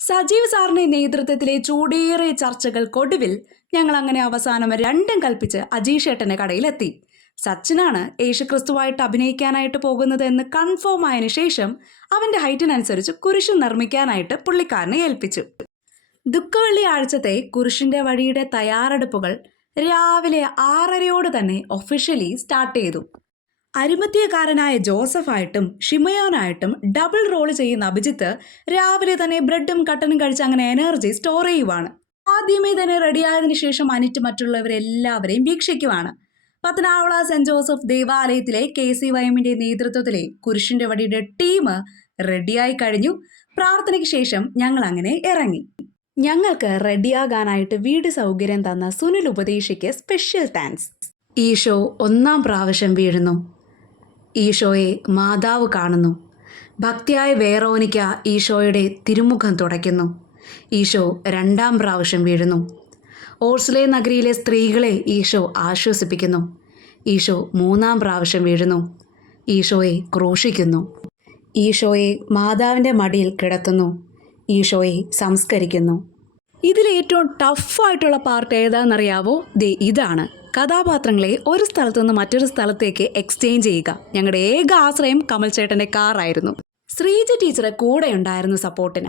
സജീവ് സാറിന്റെ നേതൃത്വത്തിലെ ചൂടേറിയ ചർച്ചകൾക്കൊടുവിൽ ഞങ്ങൾ അങ്ങനെ അവസാനം രണ്ടും കൽപ്പിച്ച് അജീഷ് ഏട്ടന്റെ കടയിലെത്തി. സച്ചിനാണ് യേശുക്രിസ്തുവായിട്ട് അഭിനയിക്കാനായിട്ട് പോകുന്നത് എന്ന് കൺഫേം ആയതിനു ശേഷം അവന്റെ ഹൈറ്റിനനുസരിച്ച് കുരിശ് നിർമ്മിക്കാനായിട്ട് പുള്ളിക്കാരനെ ഏൽപ്പിച്ചു. ദുഃഖവെള്ളി ആഴ്ചത്തെ കുരിശിന്റെ വഴിയുടെ തയ്യാറെടുപ്പുകൾ രാവിലെ 6:30 തന്നെ ഒഫീഷ്യലി സ്റ്റാർട്ട് ചെയ്തു. അരിമത്യക്കാരനായ ജോസഫായിട്ടും ഷിമയോനായിട്ടും ഡബിൾ റോൾ ചെയ്യുന്ന അഭിജിത്ത് രാവിലെ തന്നെ ബ്രെഡും കട്ടനും കഴിച്ച് അങ്ങനെ എനർജി സ്റ്റോർ ചെയ്യുവാണ്. ആദ്യമേ തന്നെ റെഡിയായതിനു ശേഷം അനിറ്റ് മറ്റുള്ളവരെല്ലാവരെയും വീക്ഷിക്കുവാണ്. പത്തനാവള സെന്റ് ജോസഫ് ദേവാലയത്തിലെ KCYMന്റെ നേതൃത്വത്തിലെ കുരിശിന്റെ വടിയുടെ ടീം റെഡിയായി കഴിഞ്ഞു. പ്രാർത്ഥനയ്ക്ക് ശേഷം ഞങ്ങൾ അങ്ങനെ ഇറങ്ങി. ഞങ്ങൾക്ക് റെഡിയാകാനായിട്ട് വീട് സൗകര്യം തന്ന സുനിൽ ഉപദേശിക്ക് സ്പെഷ്യൽ താങ്ക്സ്. ഈശോ 1-ാം പ്രാവശ്യം വീഴുന്നു. ഈശോയെ മാതാവ് കാണുന്നു. ഭക്തിയായ വേറോനിക്ക ഈശോയുടെ തിരുമുഖം തുടയ്ക്കുന്നു. ഈശോ 2-ാം പ്രാവശ്യം വീഴുന്നു. ഓർസ്ലേ നഗരിയിലെ സ്ത്രീകളെ ഈശോ ആശ്വസിപ്പിക്കുന്നു. ഈശോ 3-ാം പ്രാവശ്യം വീഴുന്നു. ഈശോയെ ക്രൂശിക്കുന്നു. ഈശോയെ മാതാവിൻ്റെ മടിയിൽ കിടത്തുന്നു. ഈശോയെ സംസ്കരിക്കുന്നു. ഇതിലേറ്റവും ടഫായിട്ടുള്ള പാർട്ട് ഏതാണെന്നറിയാവോ? ഇതാണ്. കഥാപാത്രങ്ങളെ ഒരു സ്ഥലത്തു നിന്ന് മറ്റൊരു സ്ഥലത്തേക്ക് എക്സ്ചേഞ്ച് ചെയ്യുക. ഞങ്ങളുടെ ഏക ആശ്രയം കമൽ ചേട്ടൻ്റെ കാറായിരുന്നു. ശ്രീജ ടീച്ചറെ കൂടെ ഉണ്ടായിരുന്നു സപ്പോർട്ടിന്.